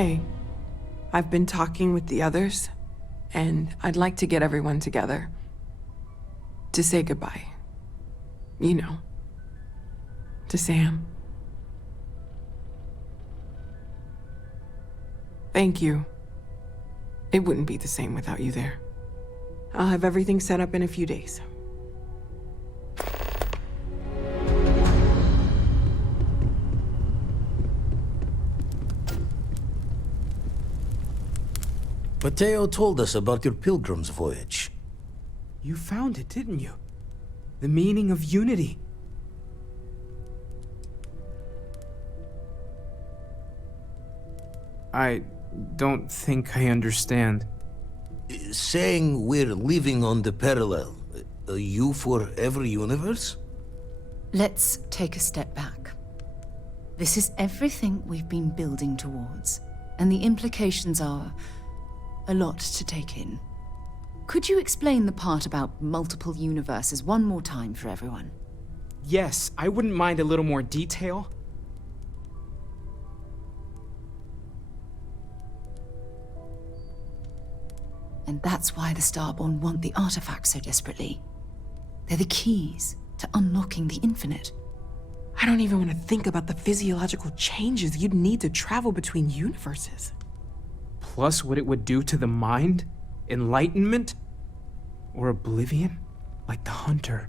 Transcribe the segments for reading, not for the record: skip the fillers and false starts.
Hey, I've been talking with the others, and I'd like to get everyone together. To say goodbye. You know. To Sam. Thank you. It wouldn't be the same without you there. I'll have everything set up in a few days. Mateo told us about your pilgrim's voyage. You found it, didn't you? The meaning of unity. I don't think I understand. Saying we're living on the parallel, you for every universe? Let's take a step back. This is everything we've been building towards, and the implications are a lot to take in. Could you explain the part about multiple universes one more time for everyone? Yes, I wouldn't mind a little more detail. And that's why the Starborn want the artifacts so desperately. They're the keys to unlocking the infinite. I don't even want to think about the physiological changes you'd need to travel between universes. Plus what it would do to the mind? Enlightenment? Or oblivion? Like the Hunter.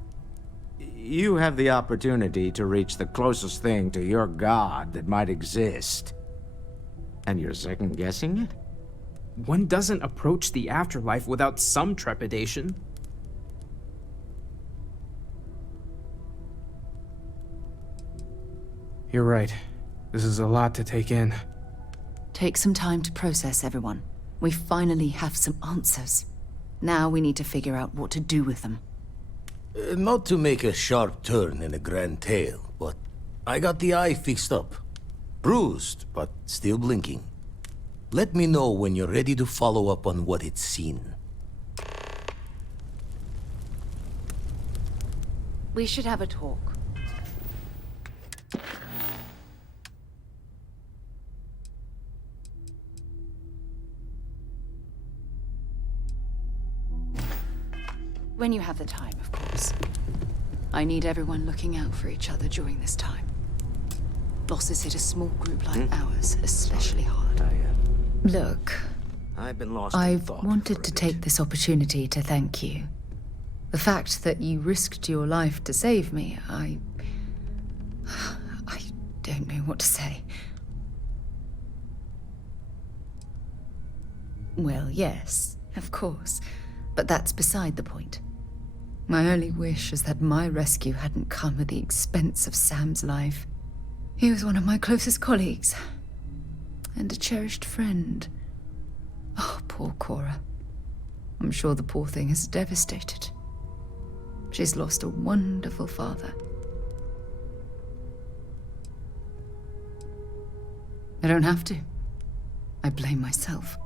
You have the opportunity to reach the closest thing to your god that might exist. And you're second-guessing it? One doesn't approach the afterlife without some trepidation. You're right. This is a lot to take in. Take some time to process, everyone. We finally have some answers. Now we need to figure out what to do with them. Not to make a sharp turn in a grand tale, but I got the eye fixed up. Bruised, but still blinking. Let me know when you're ready to follow up on what it's seen. We should have a talk. When you have the time, of course. I need everyone looking out for each other during this time. Losses hit a small group like ours especially hard. Look, I've been lost in I've thought wanted for to a take bit. this opportunity to thank you. The fact that you risked your life to save me, I don't know what to say. Well, yes, of course, but that's beside the point. My only wish is that my rescue hadn't come at the expense of Sam's life. He was one of my closest colleagues, and a cherished friend. Oh, poor Cora. I'm sure the poor thing is devastated. She's lost a wonderful father. I don't have to. I blame myself.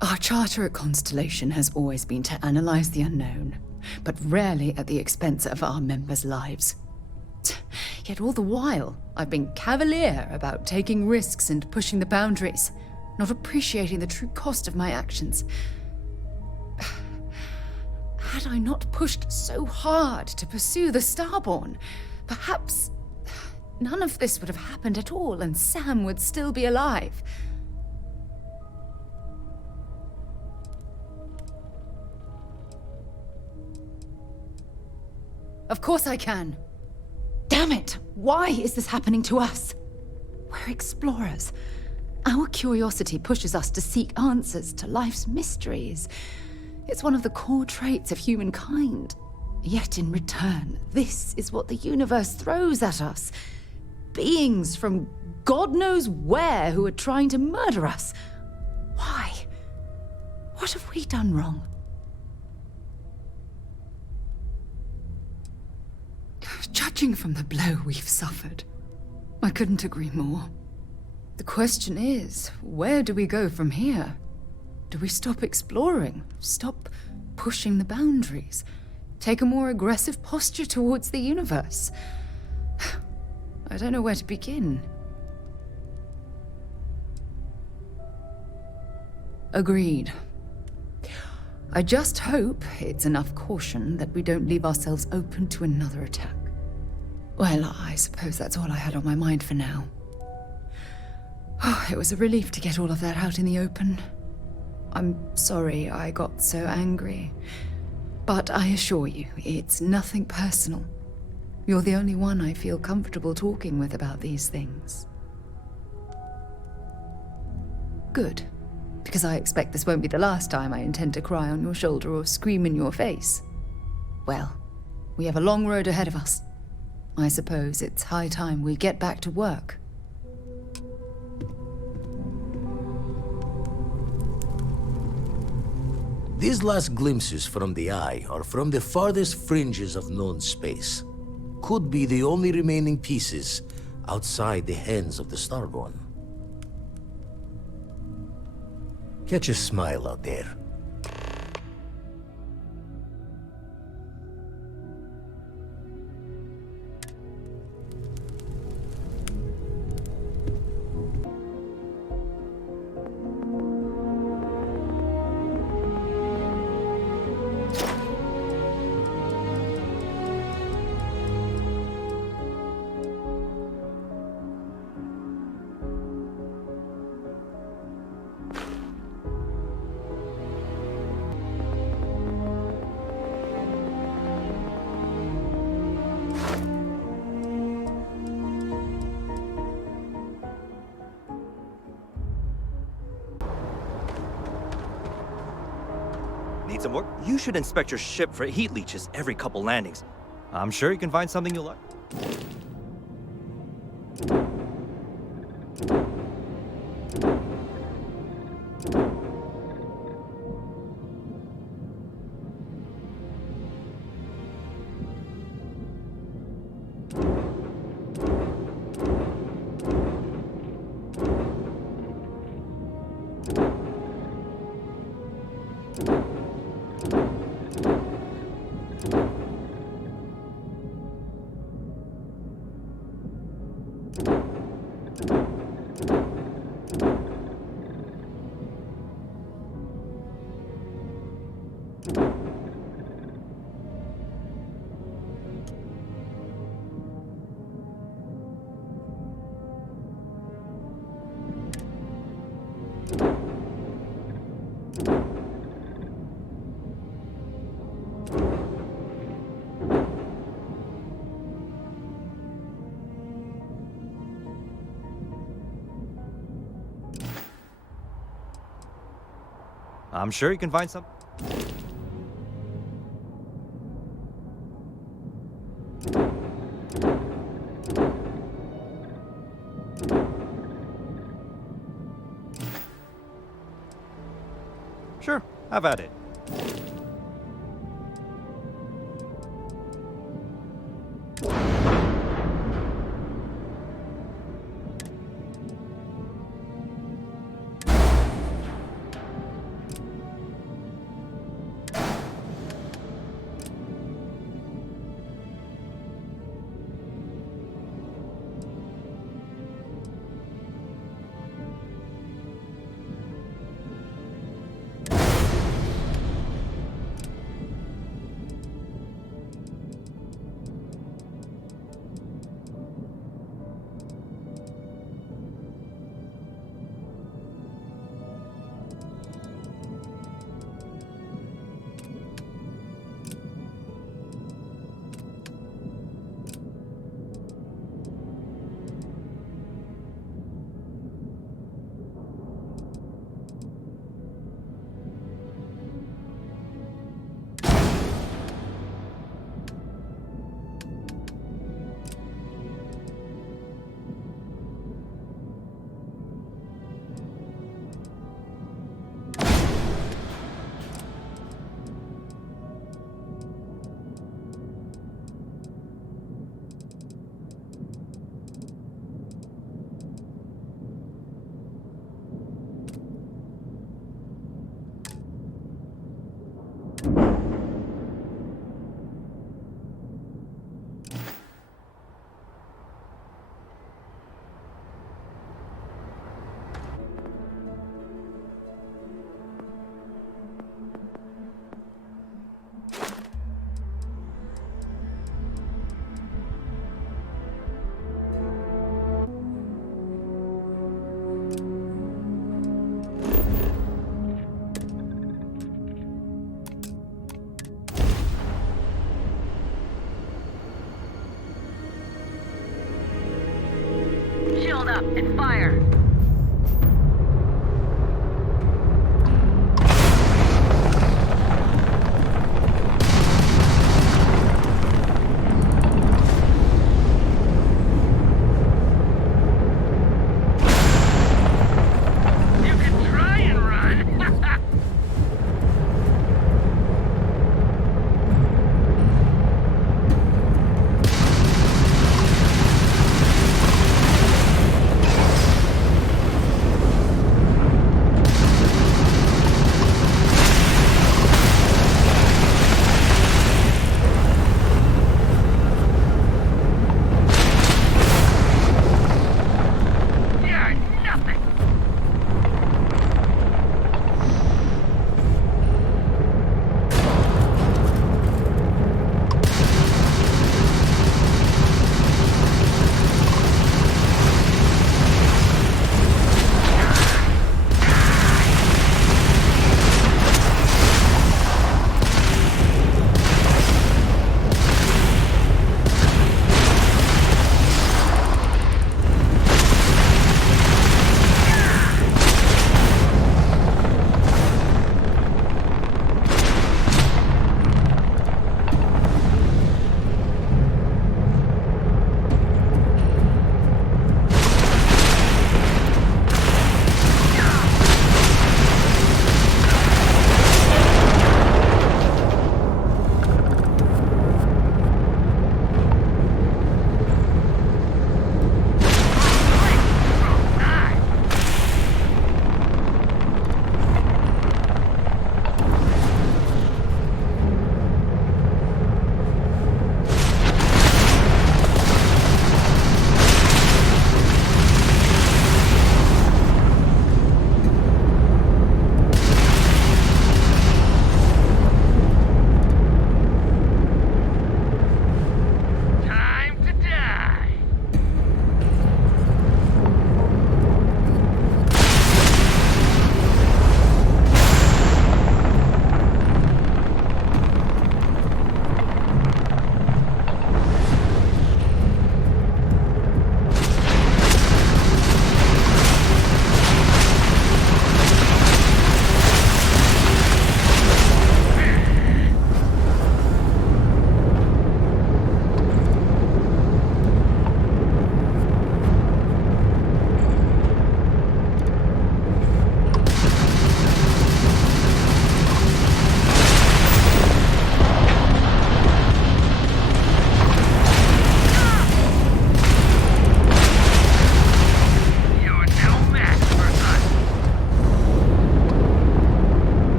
Our charter at Constellation has always been to analyze the unknown, but rarely at the expense of our members' lives. Yet all the while, I've been cavalier about taking risks and pushing the boundaries, not appreciating the true cost of my actions. Had I not pushed so hard to pursue the Starborn, perhaps none of this would have happened at all and Sam would still be alive. Of course I can. Damn it! Why is this happening to us? We're explorers. Our curiosity pushes us to seek answers to life's mysteries. It's one of the core traits of humankind. Yet in return, this is what the universe throws at us. Beings from God knows where who are trying to murder us. Why? What have we done wrong? Judging from the blow we've suffered, I couldn't agree more. The question is, where do we go from here? Do we stop exploring? Stop pushing the boundaries? Take a more aggressive posture towards the universe? I don't know where to begin. Agreed. I just hope it's enough caution that we don't leave ourselves open to another attack. Well, I suppose that's all I had on my mind for now. It was a relief to get all of that out in the open. I'm sorry I got so angry. But I assure you, it's nothing personal. You're the only one I feel comfortable talking with about these things. Good. Because I expect this won't be the last time I intend to cry on your shoulder or scream in your face. Well, we have a long road ahead of us. I suppose it's high time we get back to work. These last glimpses from the Eye are from the farthest fringes of known space. Could be the only remaining pieces outside the hands of the Starborn. Catch a smile out there. Need some work? You should inspect your ship for heat leeches every couple landings. I'm sure you can find something you'll like. I'm sure you can find some. Sure, have at it. Shield up and fire. You can try and run.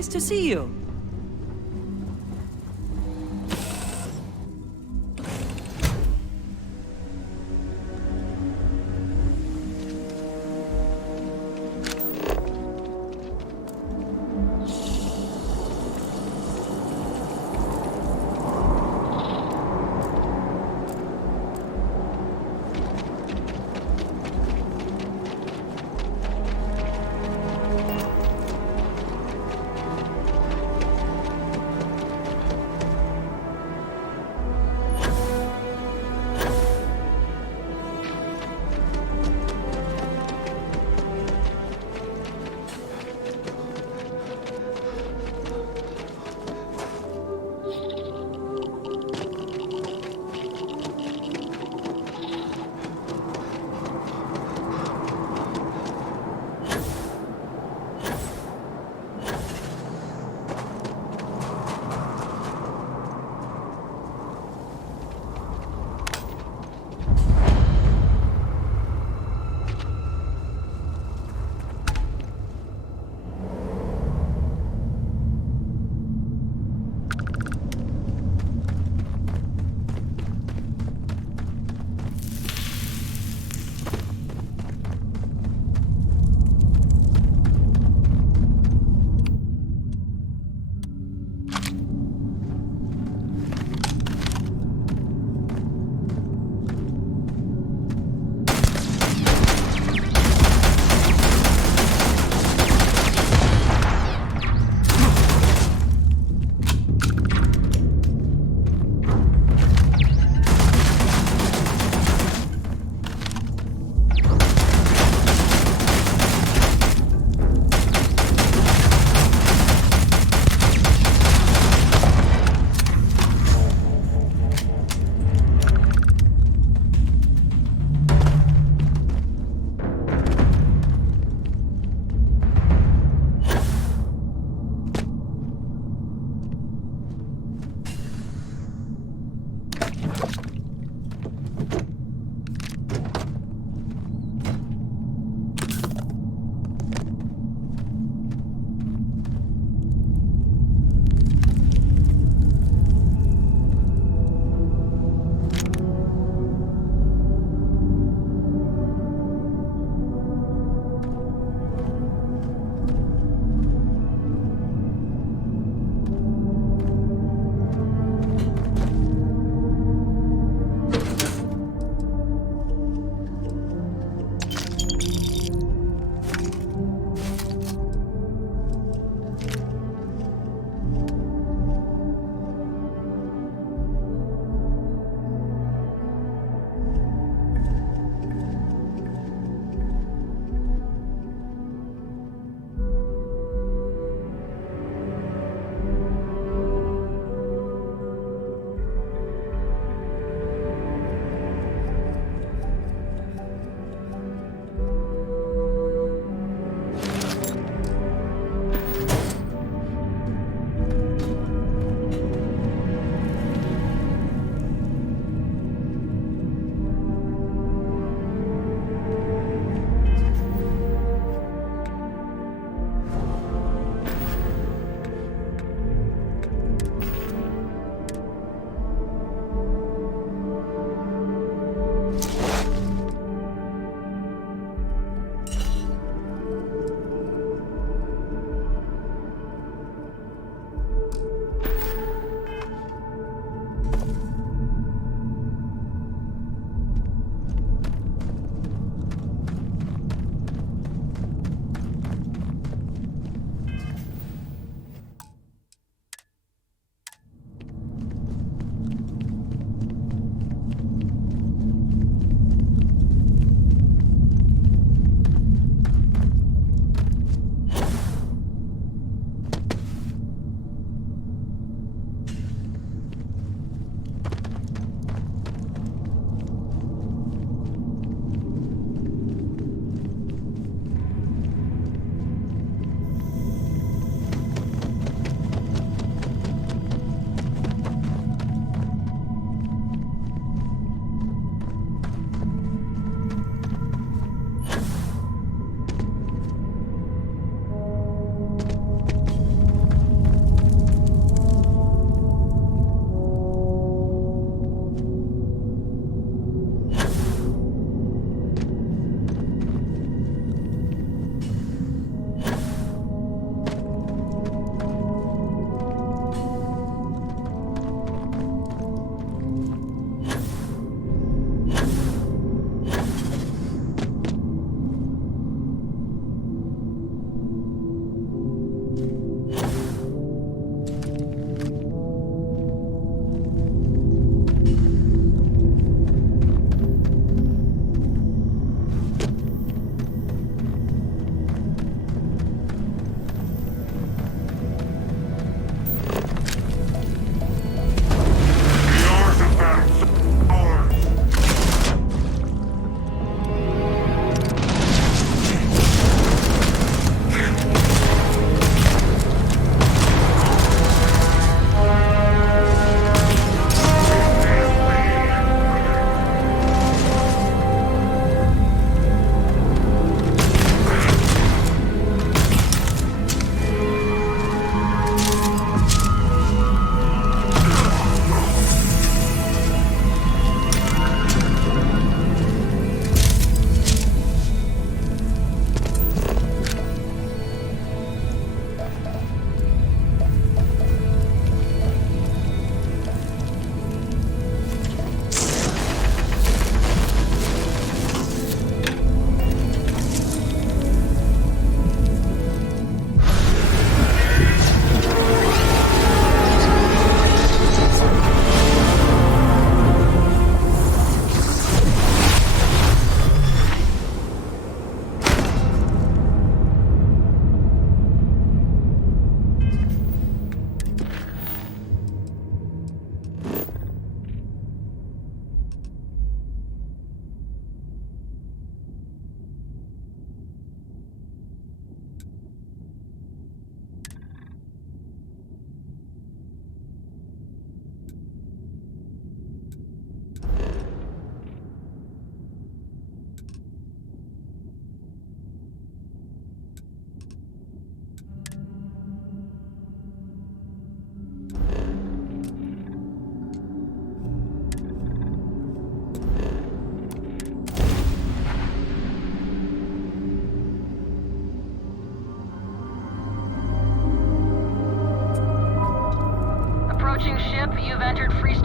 Nice to see you.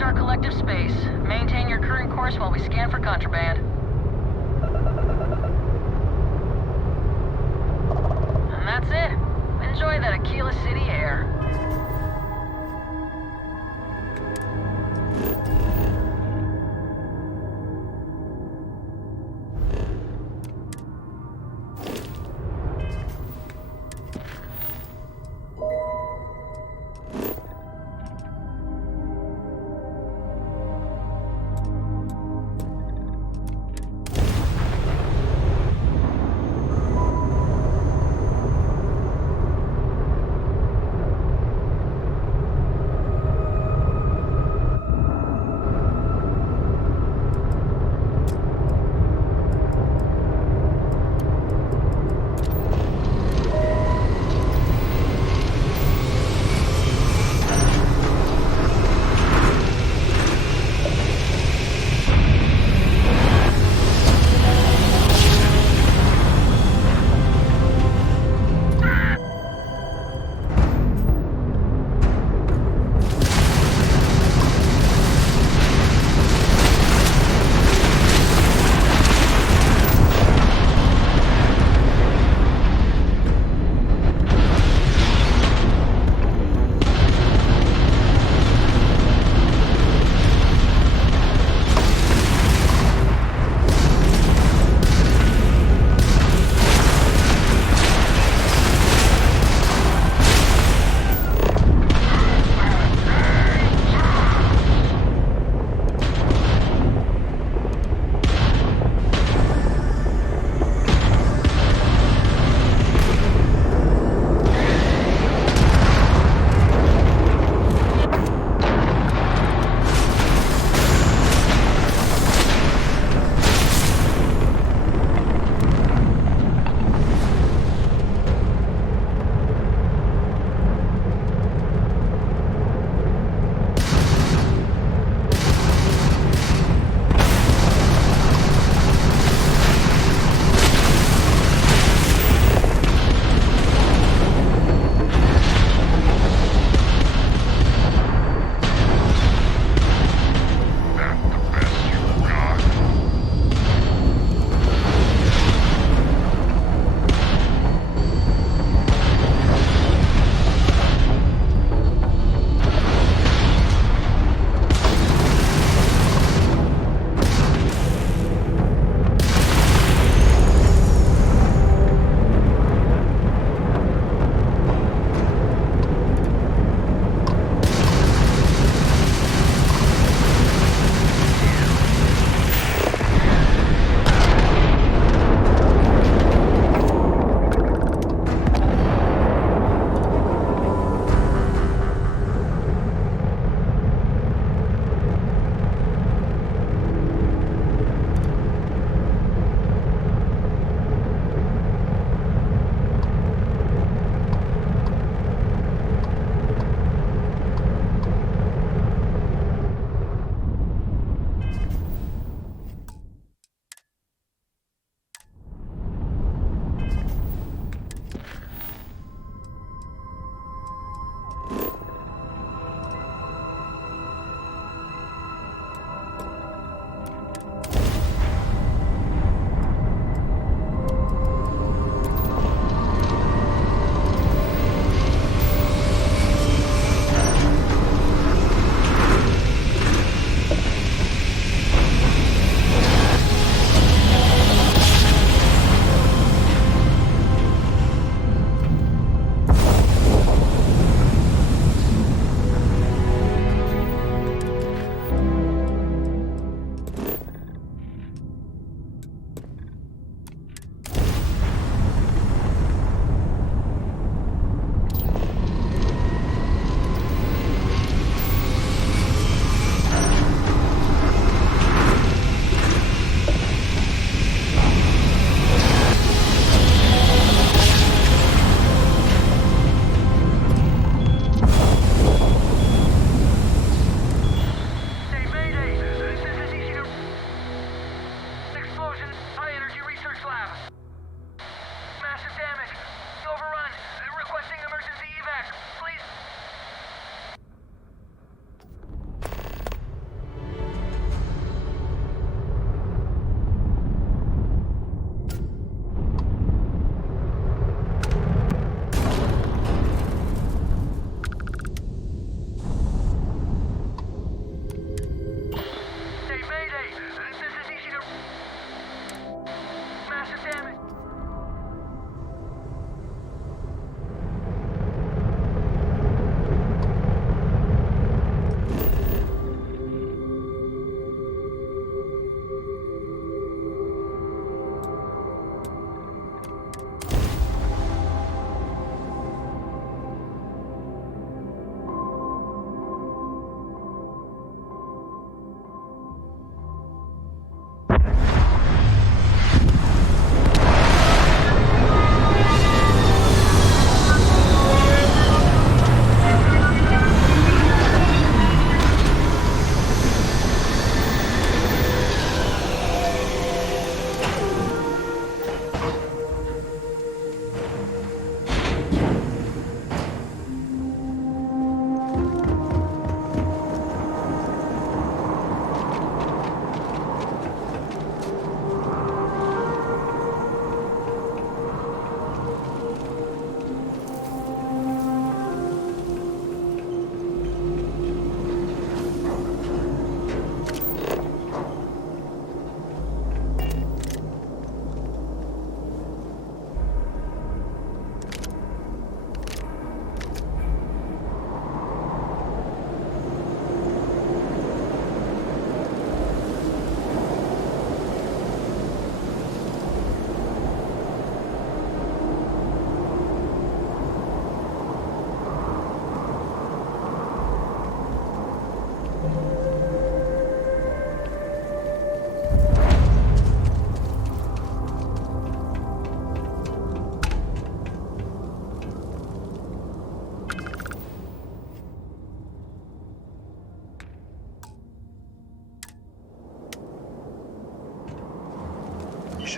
our collective space. Maintain your current course while we scan for contraband. And that's it. Enjoy that Aquila City air.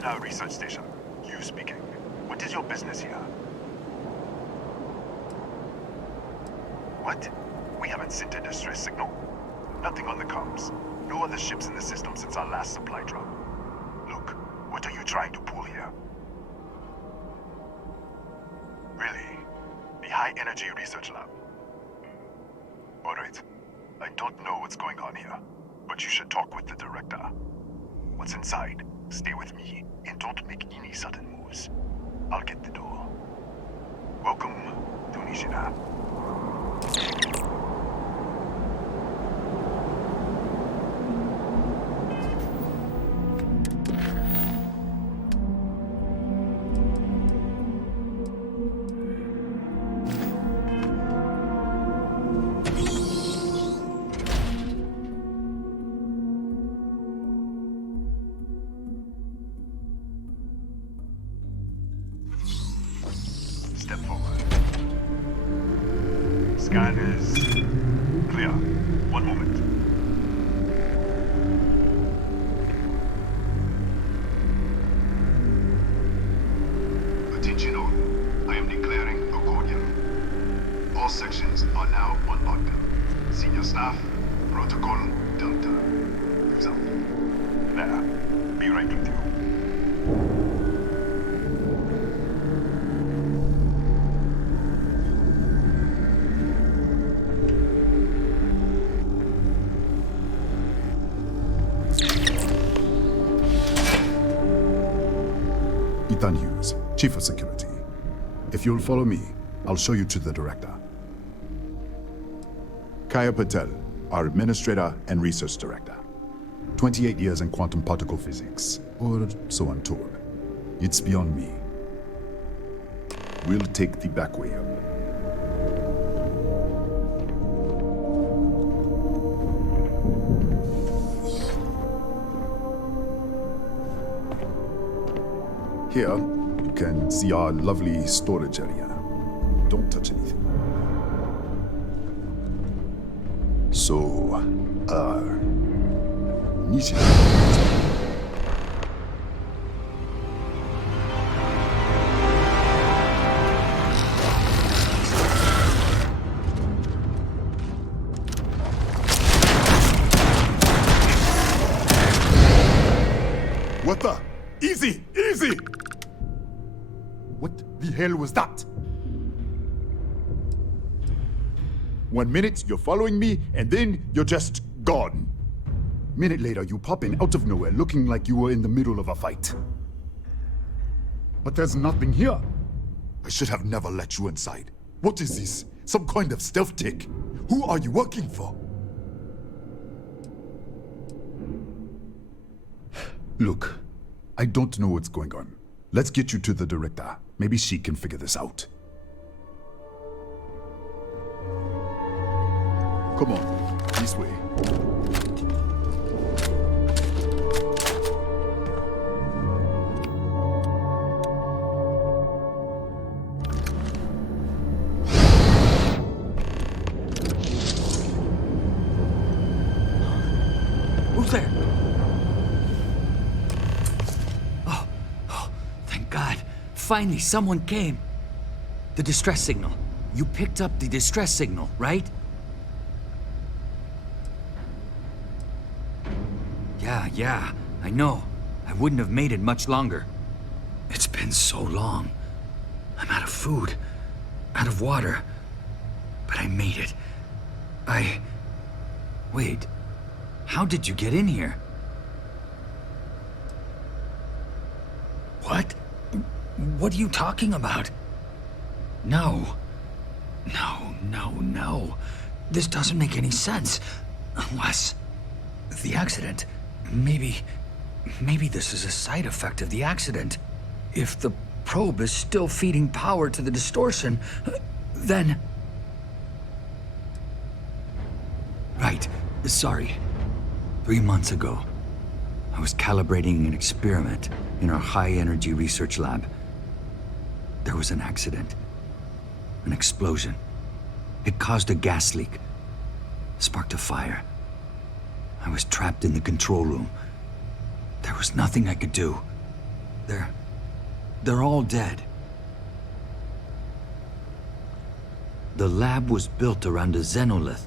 Nishina Research Station. You speaking. What is your business here? What? We haven't sent a distress signal. Nothing on the comms. No other ships in the system since our last supply drop. Look, what are you trying to pull here? Really? The High Energy Research Lab? Alright. I don't know what's going on here, but you should talk with the director. What's inside? Stay with me, and don't make any sudden moves. I'll get the door. Welcome to Nishina. Step forward. Scan is clear. One moment. Attention all. I am declaring accordion. All sections are now on lockdown. Senior staff, protocol, Delta. Use up. There. Be right with you. Ethan Hughes, Chief of Security. If you'll follow me, I'll show you to the director. Kaya Patel, our Administrator and Research Director. 28 years in quantum particle physics, or so I'm told. It's beyond me. We'll take the back way up. Here, you can see our lovely storage area. Don't touch anything. So, Nishina. What the? Easy! Easy! What the hell was that? 1 minute, you're following me, and then you're just gone. Minute later, you pop in out of nowhere, looking like you were in the middle of a fight. But there's nothing here. I should have never let you inside. What is this? Some kind of stealth tick? Who are you working for? Look, I don't know what's going on. Let's get you to the director. Maybe she can figure this out. Come on, this way. Who's there? Thank God. Finally, someone came. The distress signal. You picked up the distress signal, right? Yeah, I know. I wouldn't have made it much longer. It's been so long. I'm out of food, out of water. But I made it. Wait. How did you get in here? What? What are you talking about? No. This doesn't make any sense. Unless... the accident. Maybe this is a side effect of the accident. If the probe is still feeding power to the distortion, then... Right. Sorry. 3 months ago, I was calibrating an experiment in our high-energy research lab. There was an accident. An explosion. It caused a gas leak. Sparked a fire. I was trapped in the control room. There was nothing I could do. They're all dead. The lab was built around a xenolith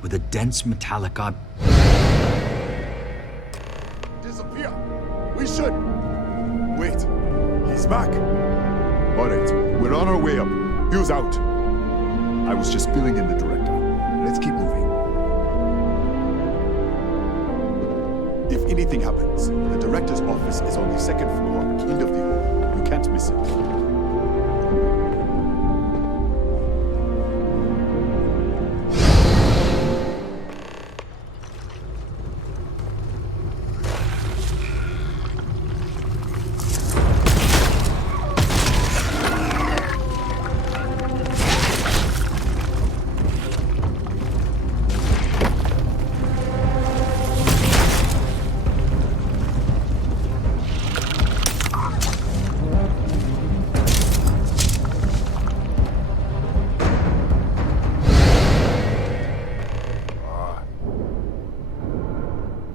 with a dense metallic Disappear! We should! Wait, he's back! Alright, we're on our way up. Hughes out. I was just filling in the director. Let's keep moving. If anything happens, the director's office is on the second floor, end of the hall. You can't miss it.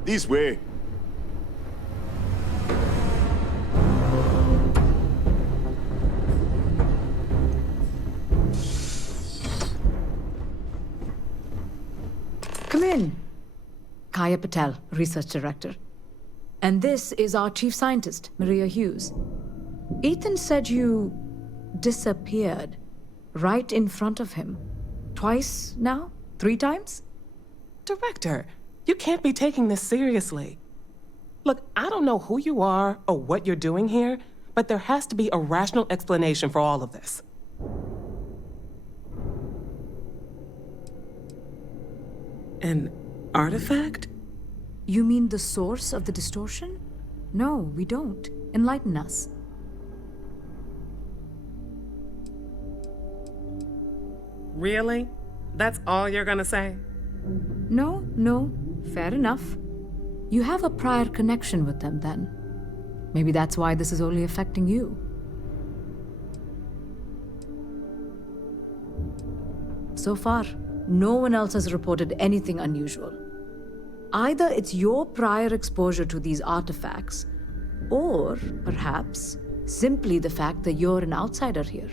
This way. Come in. Kaya Patel, Research Director. And this is our Chief Scientist, Maria Hughes. Ethan said you disappeared right in front of him. Twice now? 3 times? Director, you can't be taking this seriously. Look, I don't know who you are or what you're doing here, but there has to be a rational explanation for all of this. An artifact? You mean the source of the distortion? No, we don't. Enlighten us. Really? That's all you're gonna say? No. Fair enough. You have a prior connection with them then. Maybe that's why this is only affecting you. So far, no one else has reported anything unusual. Either it's your prior exposure to these artifacts, or perhaps simply the fact that you're an outsider here.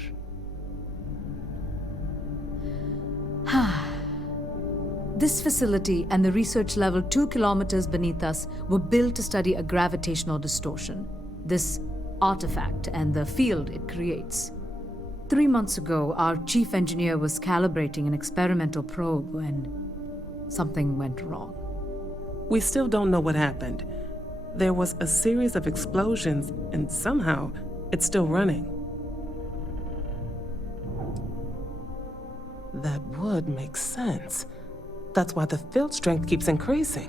This facility and the research level 2 kilometers beneath us were built to study a gravitational distortion, this artifact and the field it creates. 3 months ago, our chief engineer was calibrating an experimental probe when something went wrong. We still don't know what happened. There was a series of explosions, and somehow it's still running. That would make sense. That's why the field strength keeps increasing.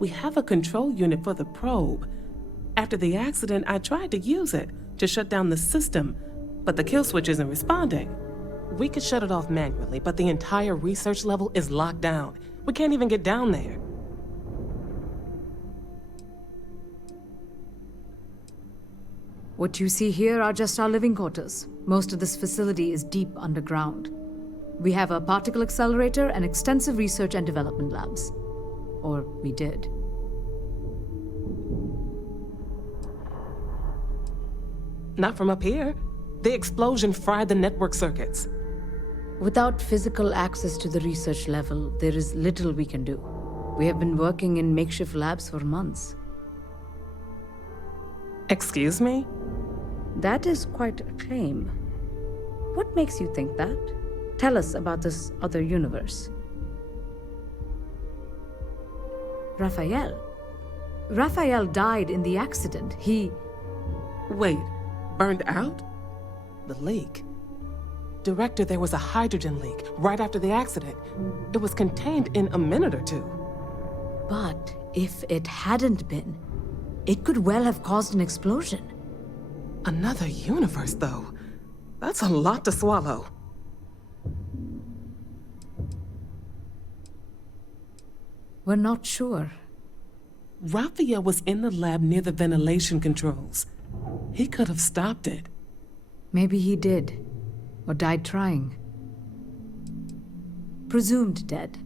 We have a control unit for the probe. After the accident, I tried to use it to shut down the system, but the kill switch isn't responding. We could shut it off manually, but the entire research level is locked down. We can't even get down there. What you see here are just our living quarters. Most of this facility is deep underground. We have a particle accelerator and extensive research and development labs. Or we did. Not from up here. The explosion fried the network circuits. Without physical access to the research level, there is little we can do. We have been working in makeshift labs for months. Excuse me? That is quite a claim. What makes you think that? Tell us about this other universe. Rafael. Rafael died in the accident. Wait, burned out? The leak. Director, there was a hydrogen leak right after the accident. It was contained in a minute or 2. But if it hadn't been, it could well have caused an explosion. Another universe, though. That's a lot to swallow. We're not sure. Rafael was in the lab near the ventilation controls. He could have stopped it. Maybe he did, or died trying. Presumed dead.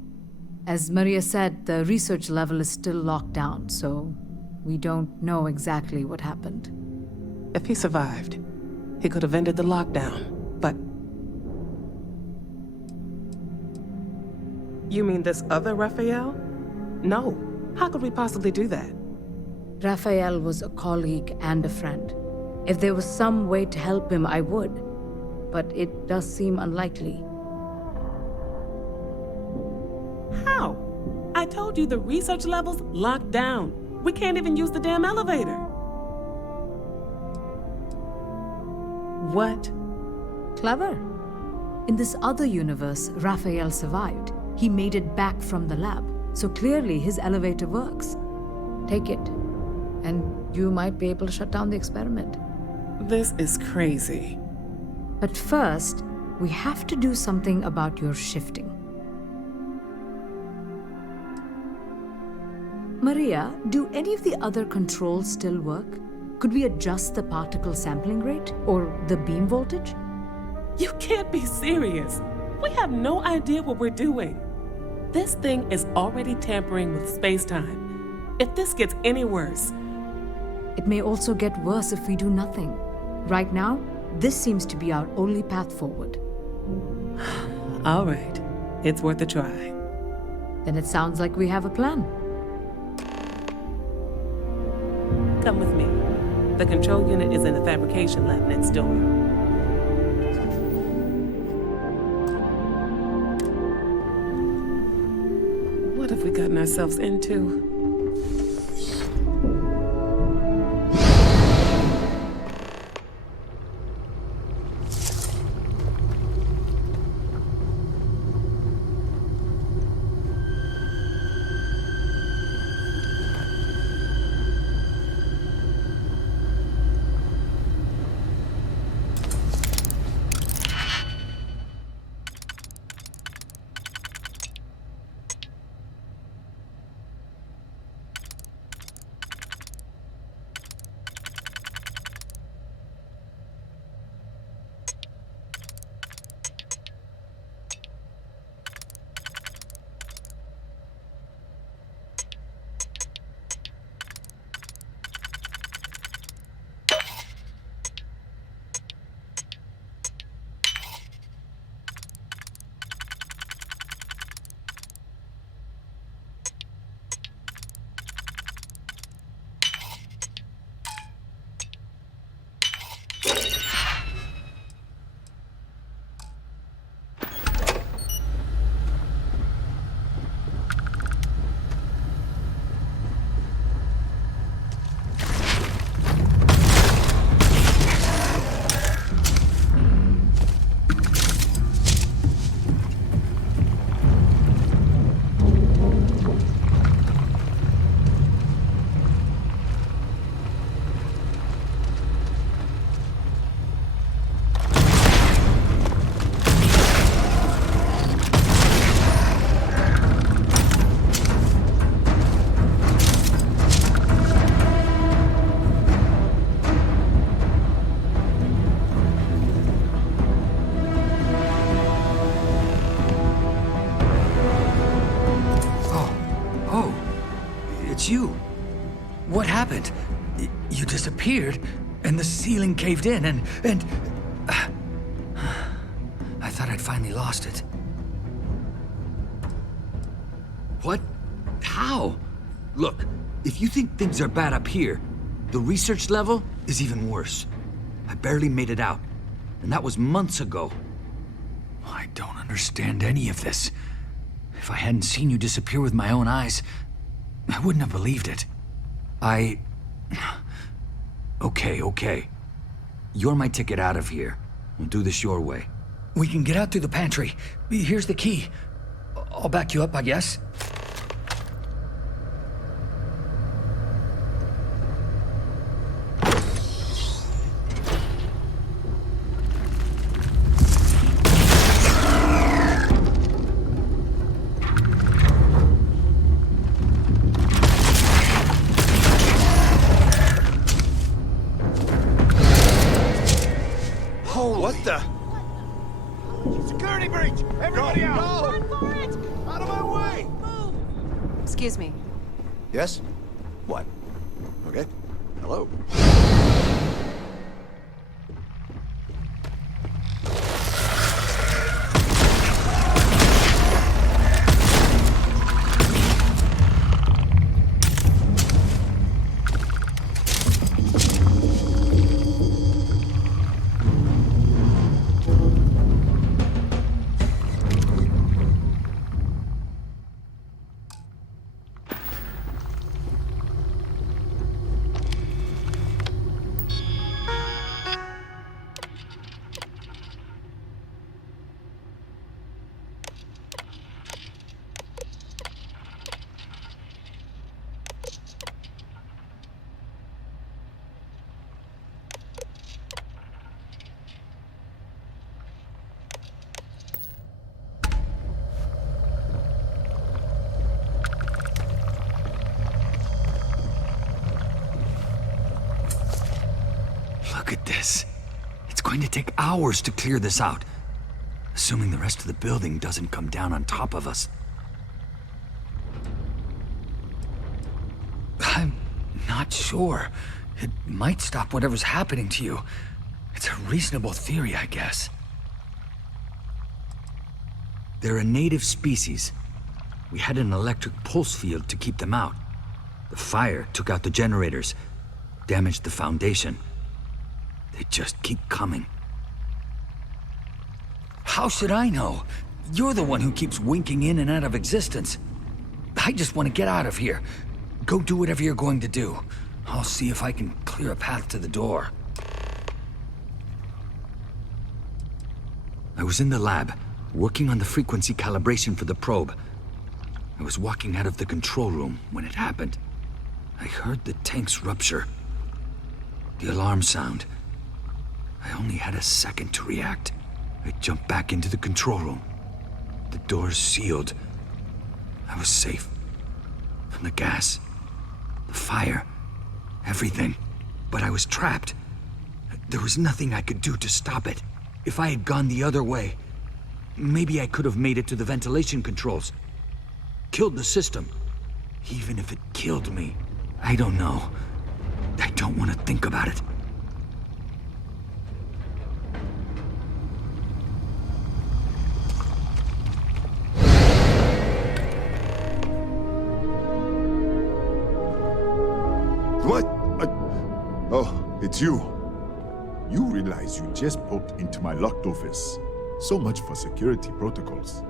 As Maria said, the research level is still locked down, so we don't know exactly what happened. If he survived, he could have ended the lockdown, but... You mean this other Rafael? No. How could we possibly do that? Rafael was a colleague and a friend. If there was some way to help him, I would. But it does seem unlikely. How? I told you the research level's locked down. We can't even use the damn elevator. What? Clever. In this other universe, Rafael survived. He made it back from the lab. So clearly his elevator works. Take it, and you might be able to shut down the experiment. This is crazy. But first, we have to do something about your shifting. Maria, do any of the other controls still work? Could we adjust the particle sampling rate or the beam voltage? You can't be serious. We have no idea what we're doing. This thing is already tampering with space-time. If this gets any worse... It may also get worse if we do nothing. Right now, this seems to be our only path forward. All right. It's worth a try. Then it sounds like we have a plan. Come with me. The control unit is in the fabrication lab next door. What have we gotten ourselves into? You. What happened? You disappeared, and the ceiling caved in, and I thought I'd finally lost it. What? How? Look, if you think things are bad up here, the research level is even worse. I barely made it out, and that was months ago. I don't understand any of this. If I hadn't seen you disappear with my own eyes, I wouldn't have believed it. Okay. You're my ticket out of here. We'll do this your way. We can get out through the pantry. Here's the key. I'll back you up, I guess. What the? Security breach! Everybody out! Run for it! Out of my way! Move! Excuse me. Yes? What? Okay. Hello. going to take hours to clear this out. Assuming the rest of the building doesn't come down on top of us. I'm not sure. It might stop whatever's happening to you. It's a reasonable theory, I guess. They're a native species. We had an electric pulse field to keep them out. The fire took out the generators, damaged the foundation. They just keep coming. How should I know? You're the one who keeps winking in and out of existence. I just want to get out of here. Go do whatever you're going to do. I'll see if I can clear a path to the door. I was in the lab, working on the frequency calibration for the probe. I was walking out of the control room when it happened. I heard the tanks rupture. The alarm sound. I only had a second to react. I jumped back into the control room. The doors sealed. I was safe. From the gas, the fire, everything. But I was trapped. There was nothing I could do to stop it. If I had gone the other way, maybe I could have made it to the ventilation controls. Killed the system. Even if it killed me, I don't know. I don't want to think about it. What? Oh, it's you. You realize you just poked into my locked office. So much for security protocols.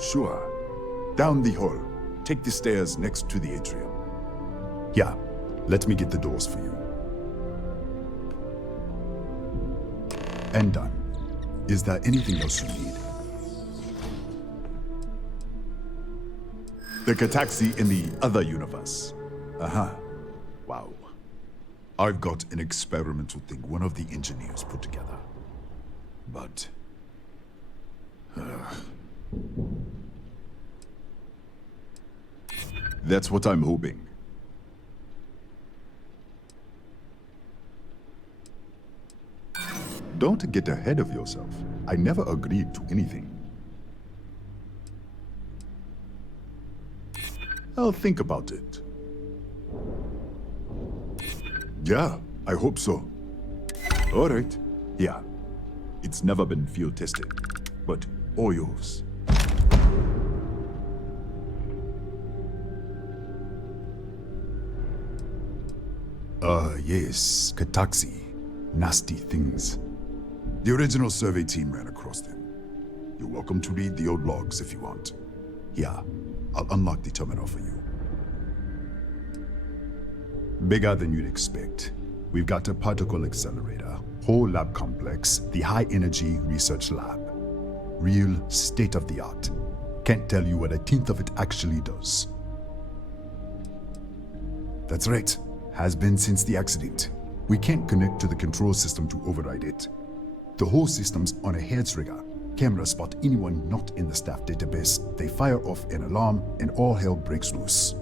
Sure. Down the hall. Take the stairs next to the atrium. Yeah, let me get the doors for you. And done. Is there anything else you need? The Gataxi in the other universe. Uh-huh. Wow. I've got an experimental thing one of the engineers put together. But... that's what I'm hoping. Don't get ahead of yourself. I never agreed to anything. I'll think about it. Yeah, I hope so. All right. Yeah. It's never been field tested, but all yours. Yes, Gataxi. Nasty things. The original survey team ran across them. You're welcome to read the old logs if you want. Here, I'll unlock the terminal for you. Bigger than you'd expect. We've got a particle accelerator, whole lab complex, the High Energy Research Lab. Real state-of-the-art. Can't tell you what a tenth of it actually does. That's right. Has been since the accident. We can't connect to the control system to override it. The whole system's on a head trigger. Cameras spot anyone not in the staff database. They fire off an alarm and all hell breaks loose.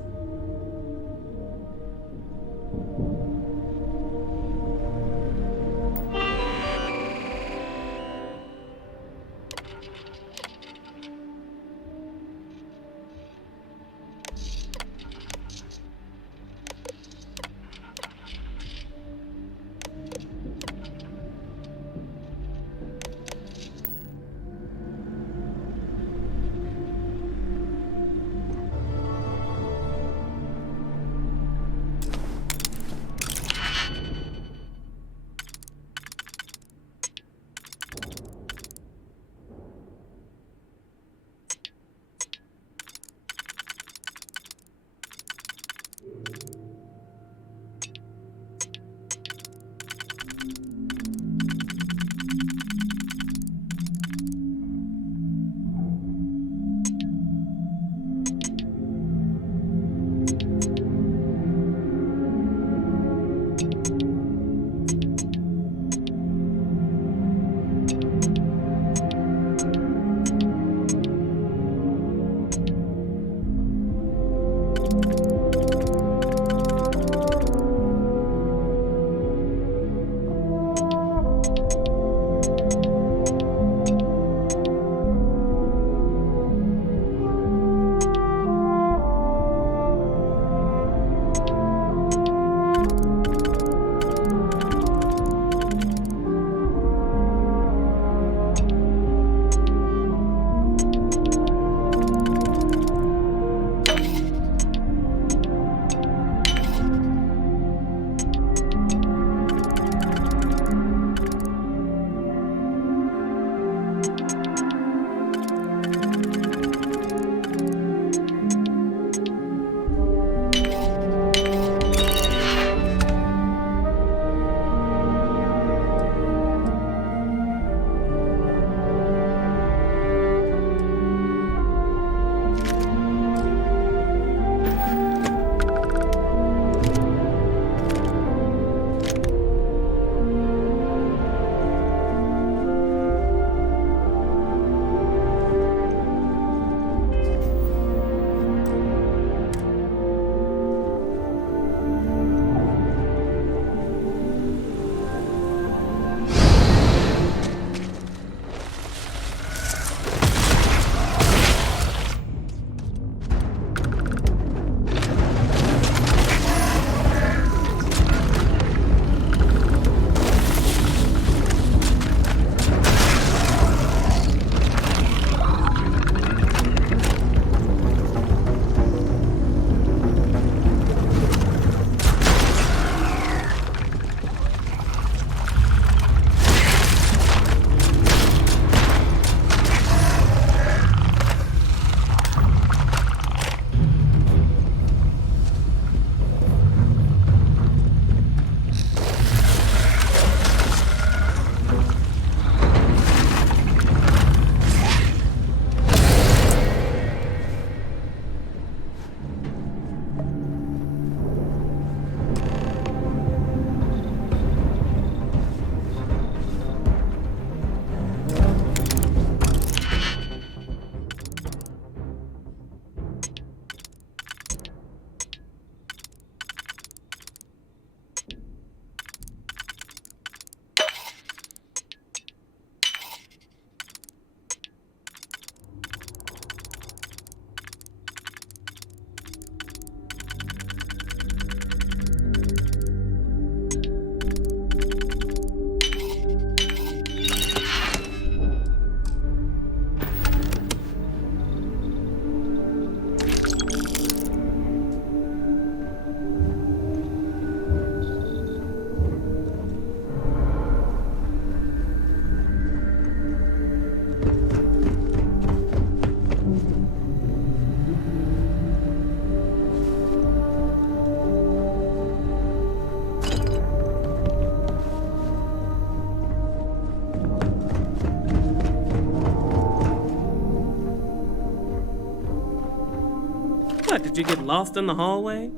What, did you get lost in the hallway?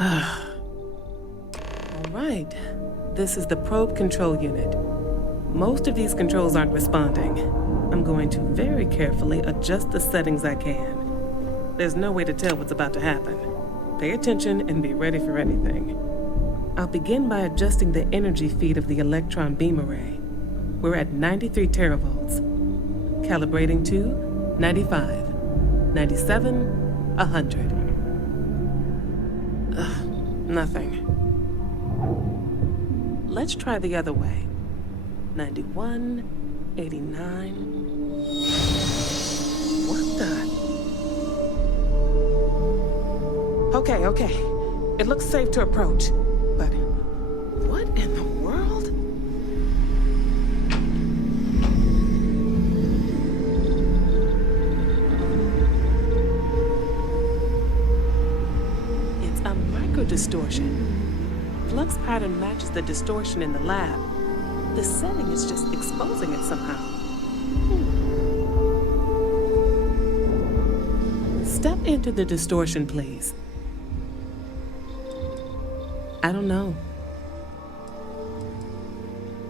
All right. This is the probe control unit. Most of these controls aren't responding. I'm going to very carefully adjust the settings I can. There's no way to tell what's about to happen. Pay attention and be ready for anything. I'll begin by adjusting the energy feed of the electron beam array. We're at 93 teravolts. Calibrating to 95, 97, 100. Nothing. Let's try the other way. 91, 89. What the? Okay. It looks safe to approach. But what in the world? It's a microdistortion. Flux pattern matches the distortion in the lab. The setting is just exposing it somehow. Step into the distortion, please. I don't know.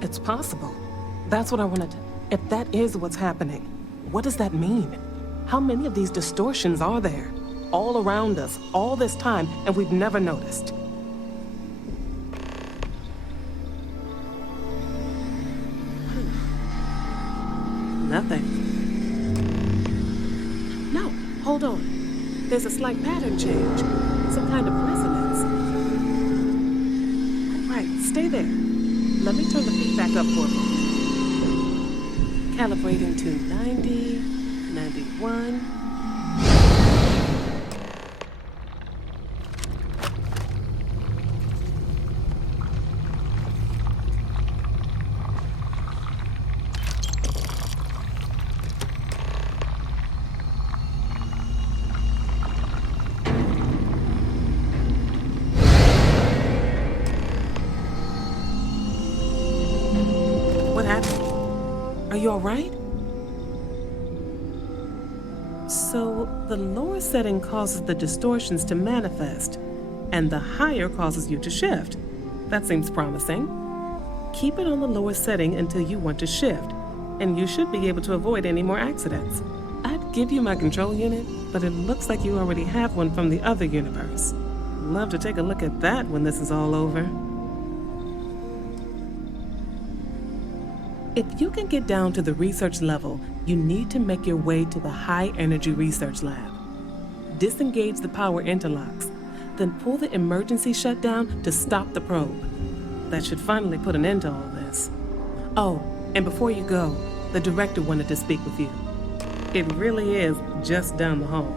It's possible. That's what I wanted. If that is what's happening, what does that mean? How many of these distortions are there? All around us, all this time, and we've never noticed. Nothing. No, hold on. There's a slight pattern change. Some kind of resonance. Right, stay there. Let me turn the feed back up for a moment. Calibrating to 90, 91. Are you all right? So, the lower setting causes the distortions to manifest, and the higher causes you to shift. That seems promising. Keep it on the lower setting until you want to shift, and you should be able to avoid any more accidents. I'd give you my control unit, but it looks like you already have one from the other universe. Love to take a look at that when this is all over. If you can get down to the research level, you need to make your way to the High Energy Research Lab. Disengage the power interlocks, then pull the emergency shutdown to stop the probe. That should finally put an end to all this. Oh, and before you go, the director wanted to speak with you. It really is just down the hall.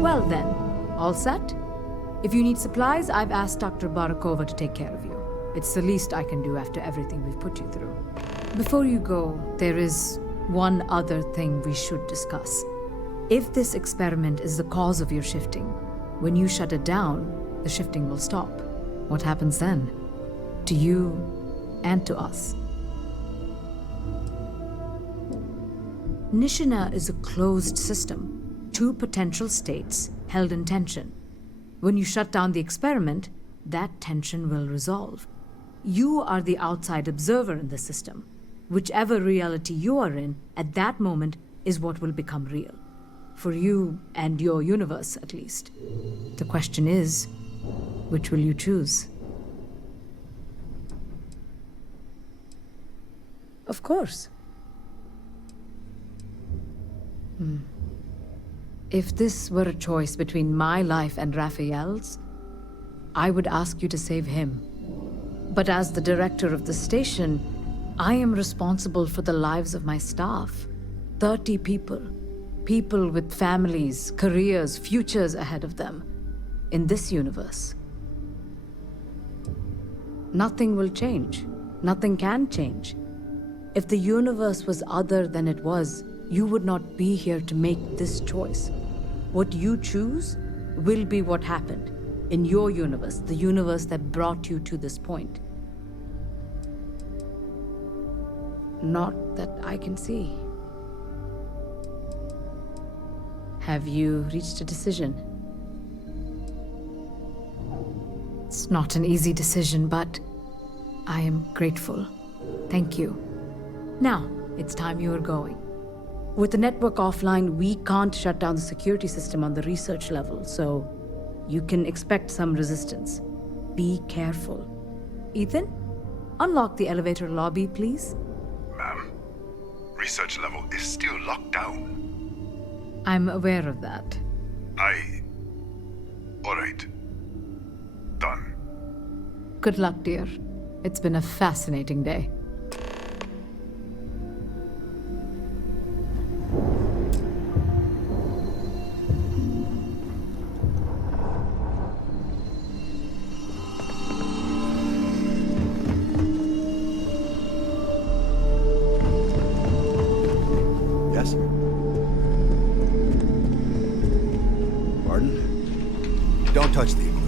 Well then, all set? If you need supplies, I've asked Dr. Barakova to take care of you. It's the least I can do after everything we've put you through. Before you go, there is one other thing we should discuss. If this experiment is the cause of your shifting, when you shut it down, the shifting will stop. What happens then? To you and to us. Nishina is a closed system. Two potential states held in tension. When you shut down the experiment, that tension will resolve. You are the outside observer in the system. Whichever reality you are in, at that moment, is what will become real. For you and your universe, at least. The question is, which will you choose? Of course. If this were a choice between my life and Rafael's, I would ask you to save him. But as the director of the station, I am responsible for the lives of my staff. 30 people. People with families, careers, futures ahead of them. In this universe. Nothing will change. Nothing can change. If the universe was other than it was, you would not be here to make this choice. What you choose will be what happened in your universe, the universe that brought you to this point. Not that I can see. Have you reached a decision? It's not an easy decision, but I am grateful. Thank you. Now, it's time you are going. With the network offline, we can't shut down the security system on the research level, so you can expect some resistance. Be careful. Ethan, unlock the elevator lobby, please. Ma'am, research level is still locked down. I'm aware of that. All right. Done. Good luck, dear. It's been a fascinating day. Yes? Pardon? Don't touch the equipment.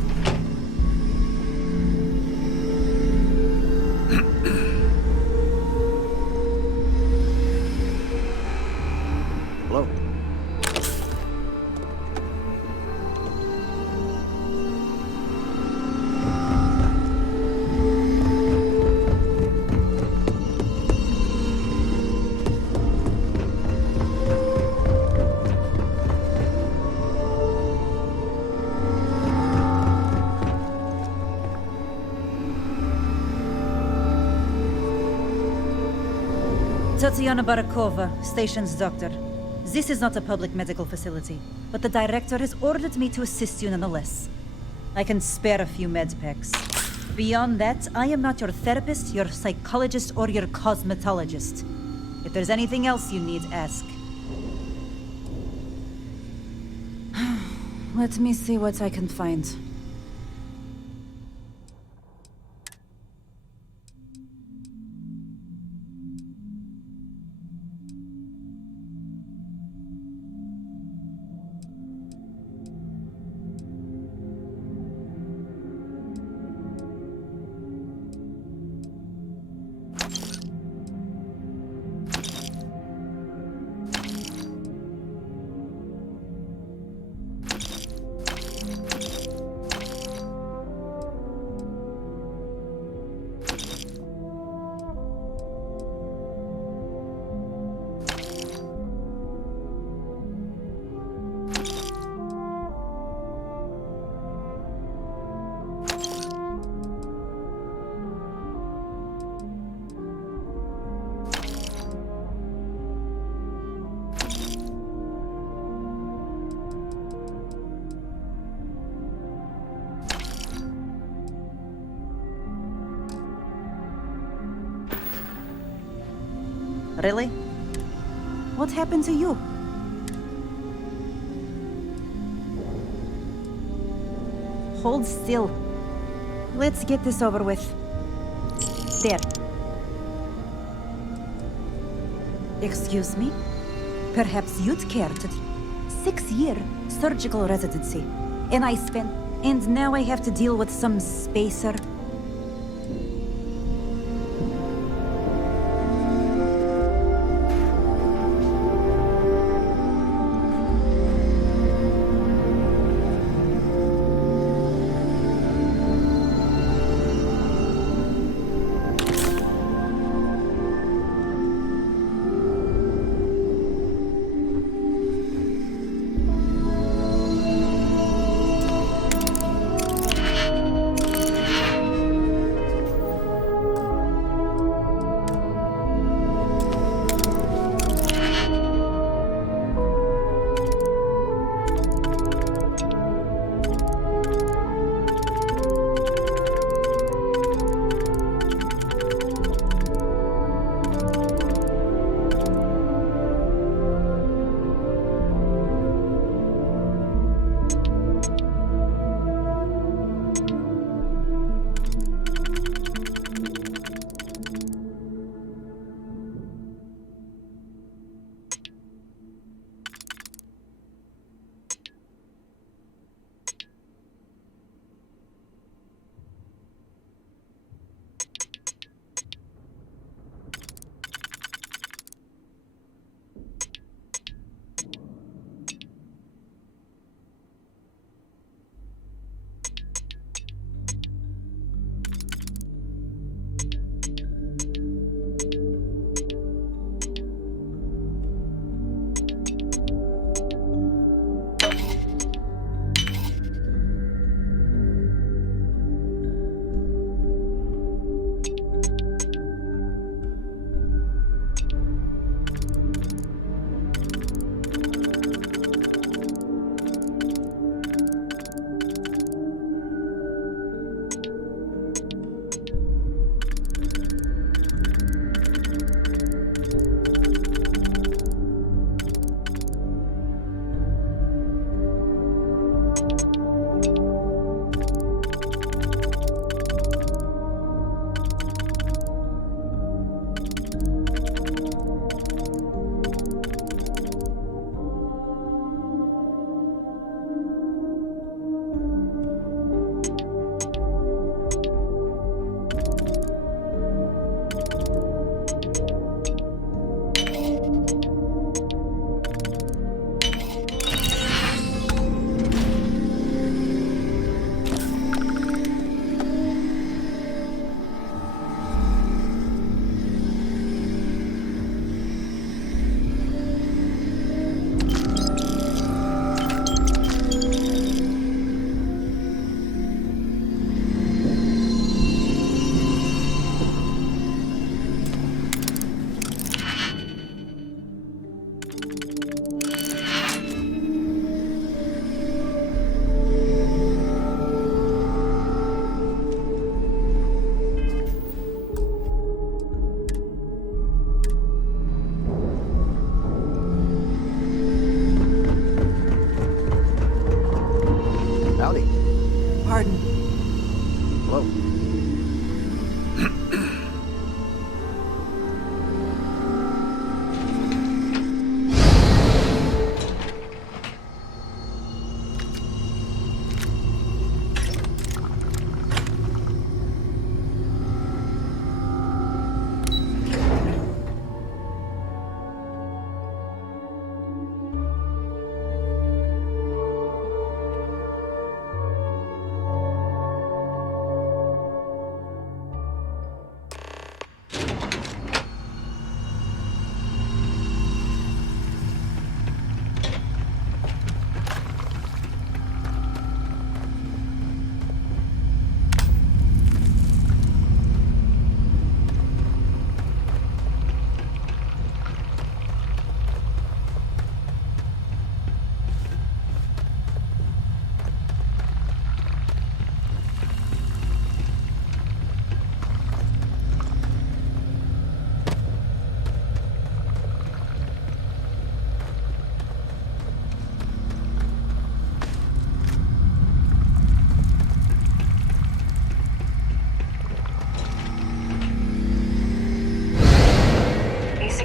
Hello? Tatiana Barakova, station's doctor. This is not a public medical facility, but the director has ordered me to assist you nonetheless. I can spare a few med packs. Beyond that, I am not your therapist, your psychologist, or your cosmetologist. If there's anything else you need, ask. Let me see what I can find. Really? What happened to you? Hold still. Let's get this over with. There. Excuse me? Perhaps you'd care to... 6-year surgical residency. And now I have to deal with some spacer.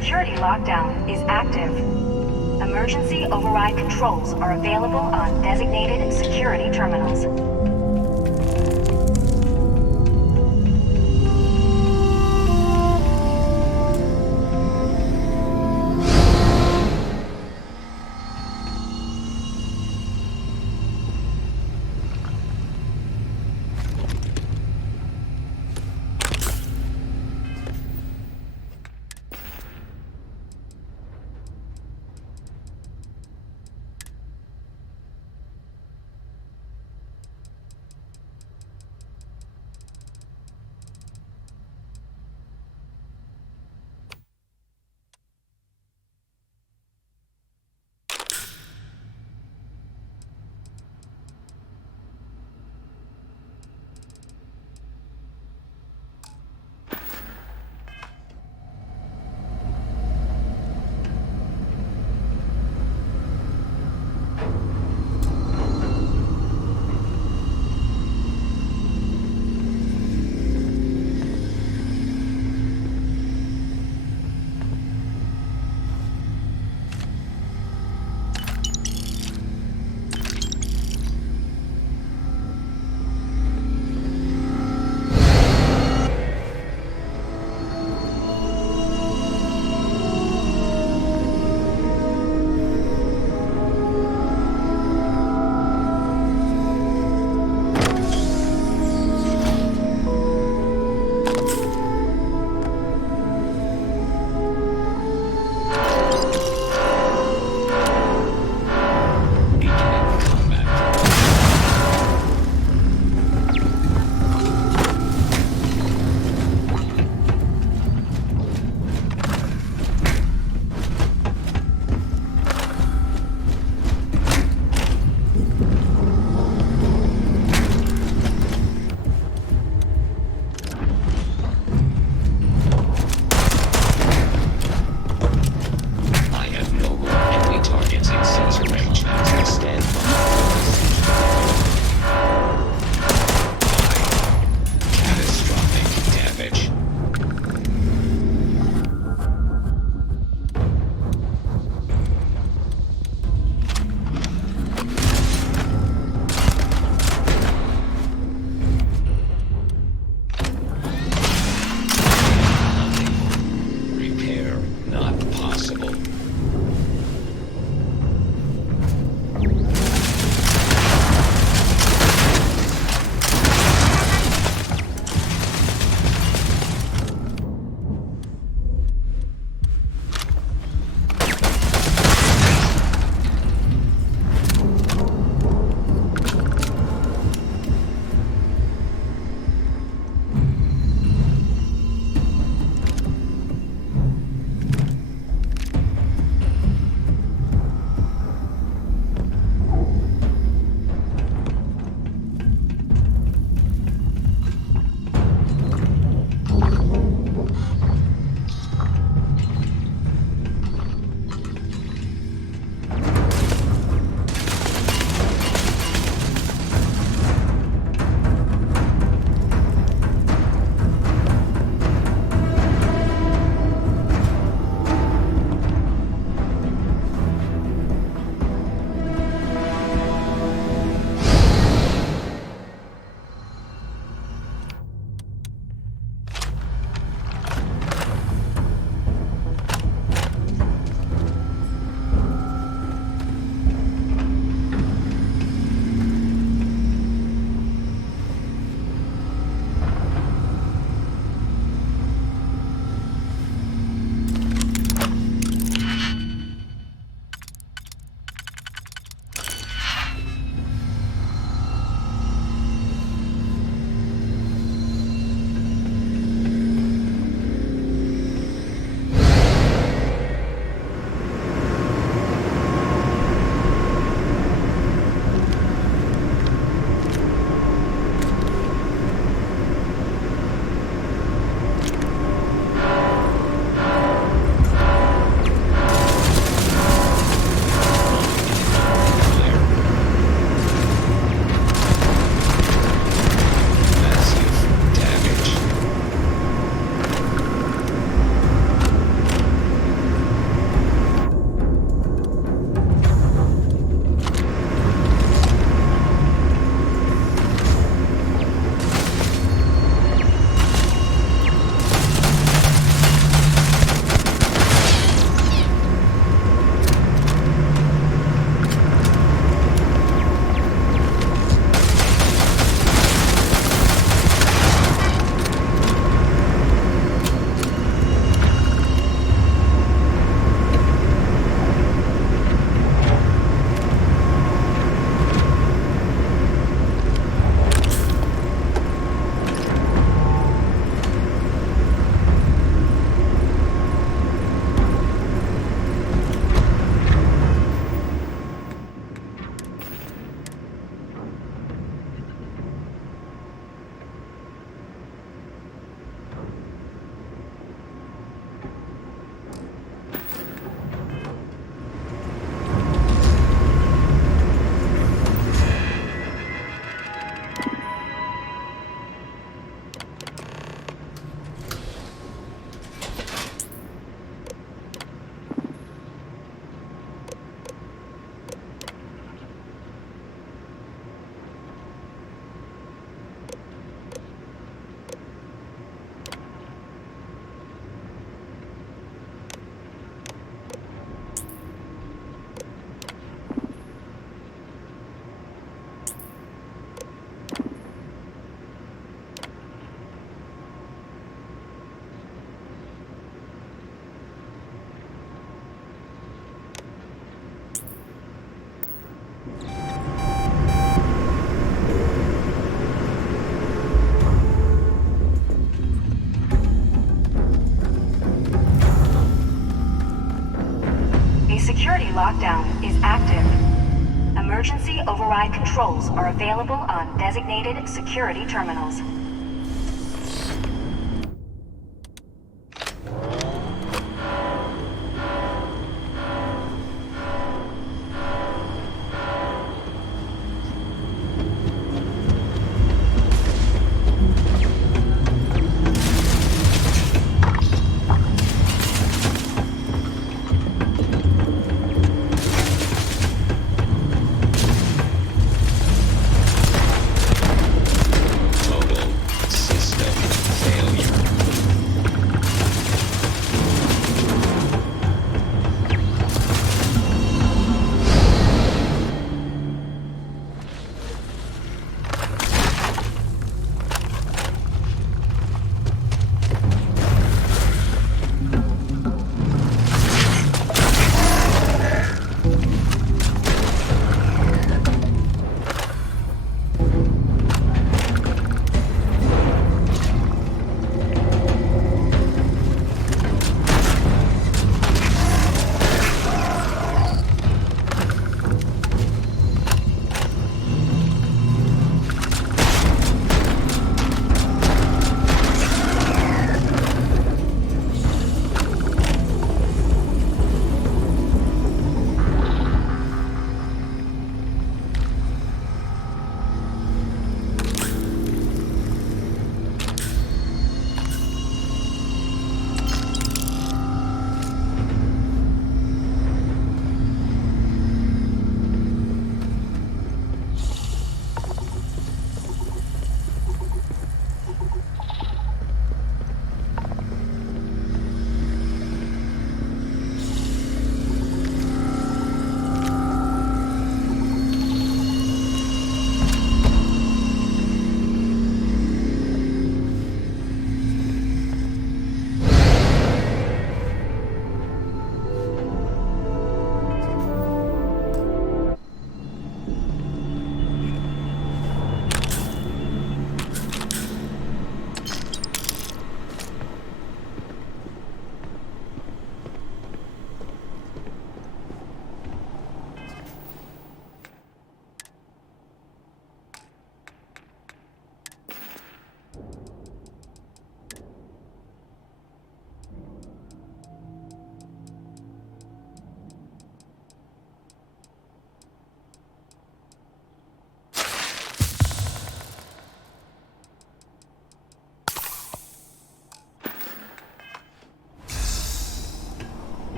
Security lockdown is active. Emergency override controls are available on designated security terminals. lockdown is active. Emergency override controls are available on designated security terminals. Total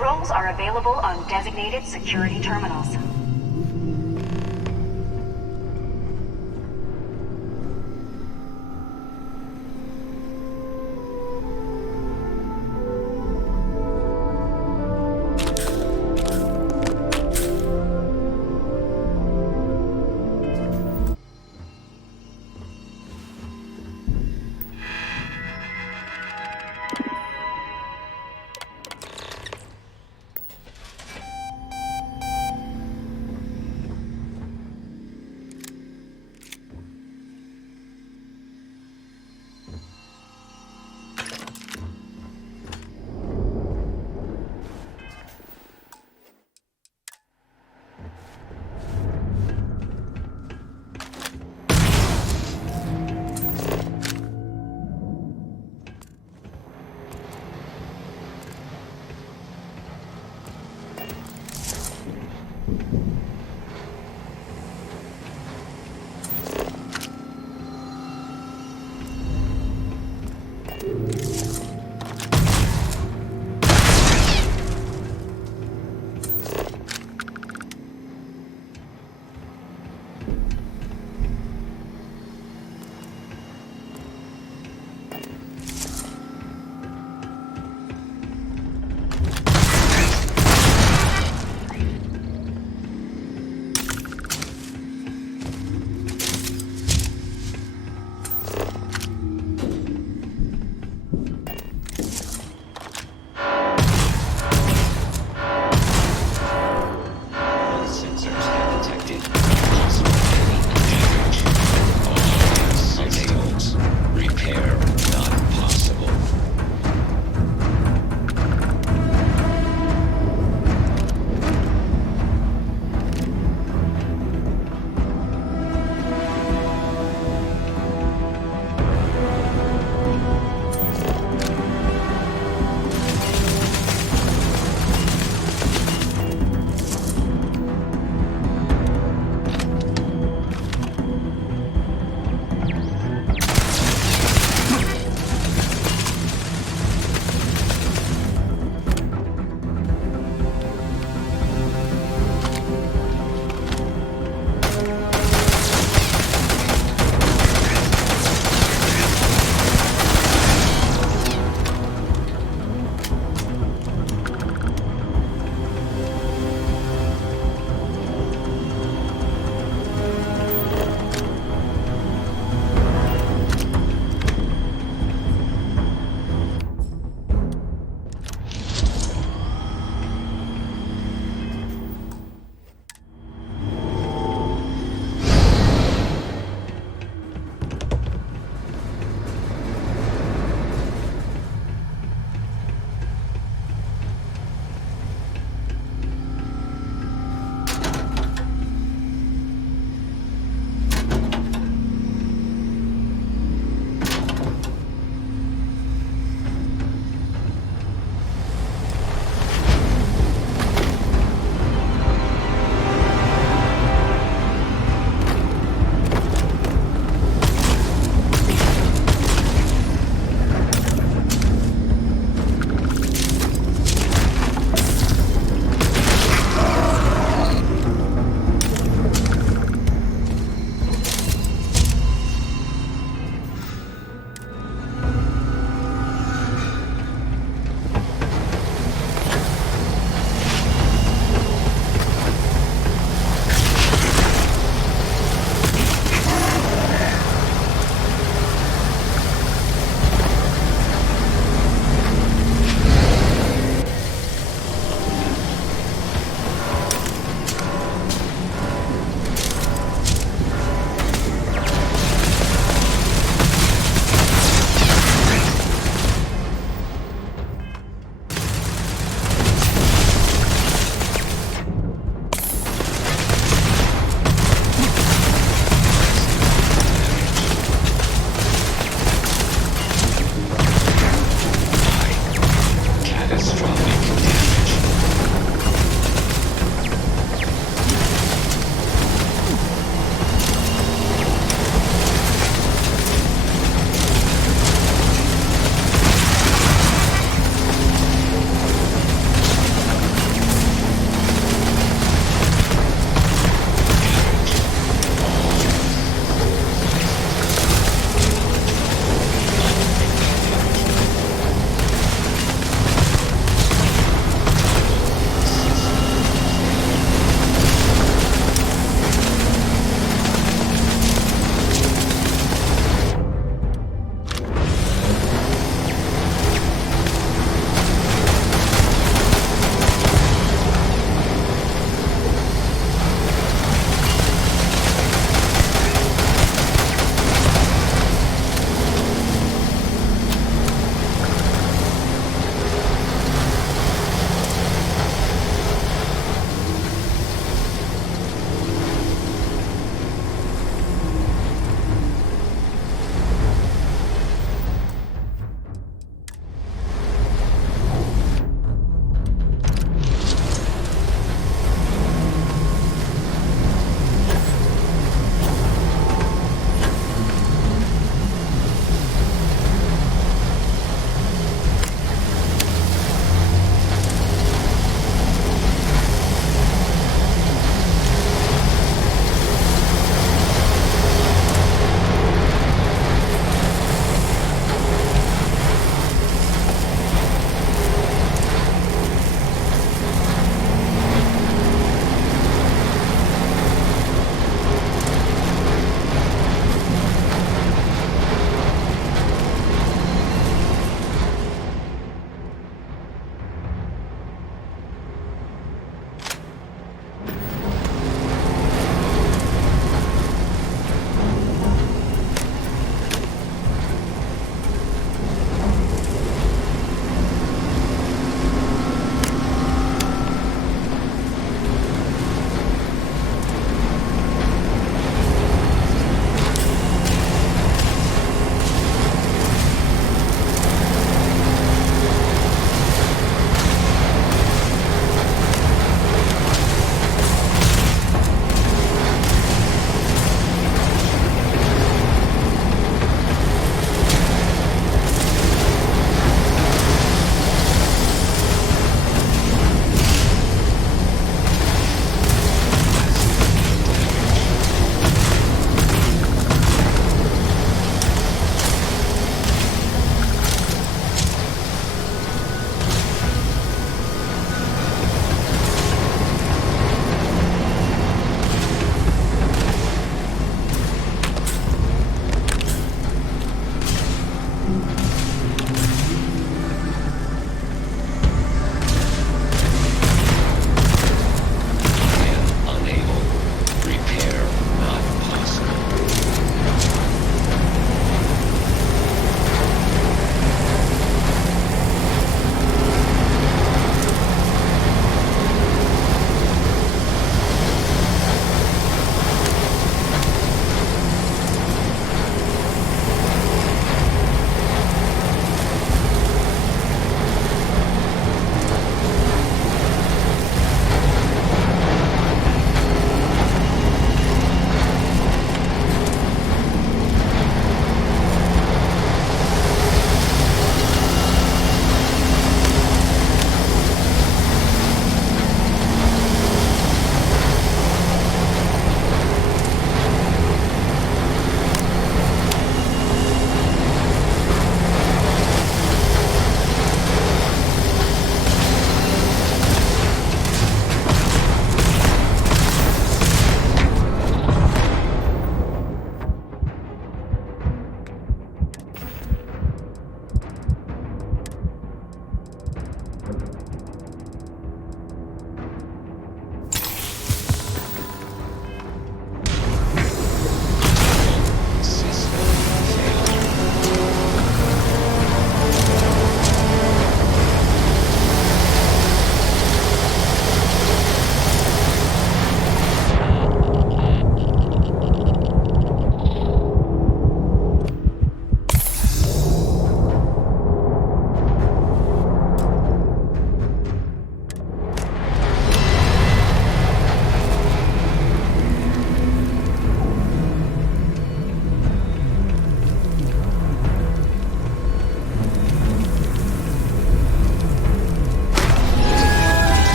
Controls are available on designated security terminals.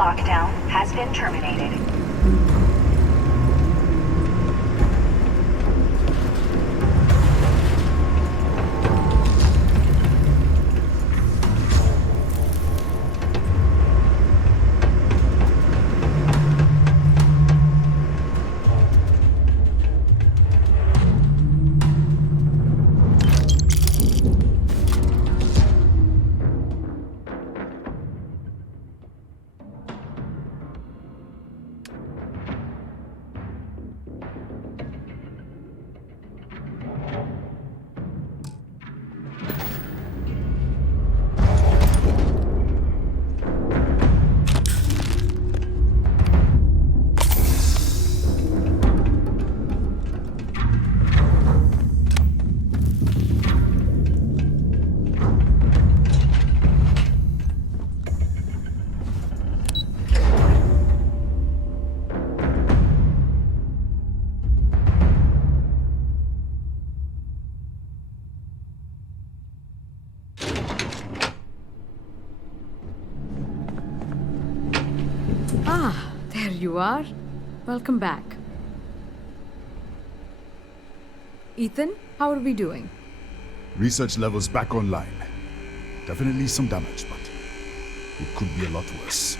lockdown has been terminated. There you are. Welcome back. Ethan, how are we doing? Research levels back online. Definitely some damage, but it could be a lot worse.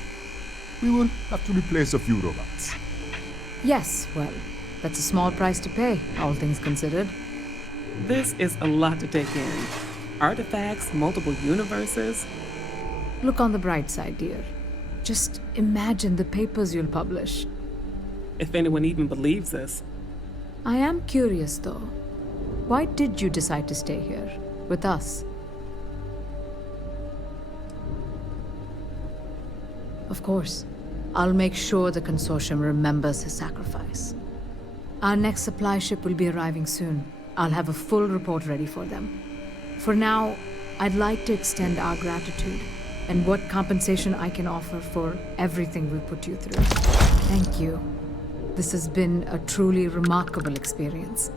We will have to replace a few robots. Yes, well, that's a small price to pay, all things considered. This is a lot to take in. Artifacts, multiple universes. Look on the bright side, dear. Just imagine the papers you'll publish. If anyone even believes this. I am curious, though. Why did you decide to stay here, with us? Of course. I'll make sure the consortium remembers his sacrifice. Our next supply ship will be arriving soon. I'll have a full report ready for them. For now, I'd like to extend our gratitude and what compensation I can offer for everything we put you through. Thank you. This has been a truly remarkable experience.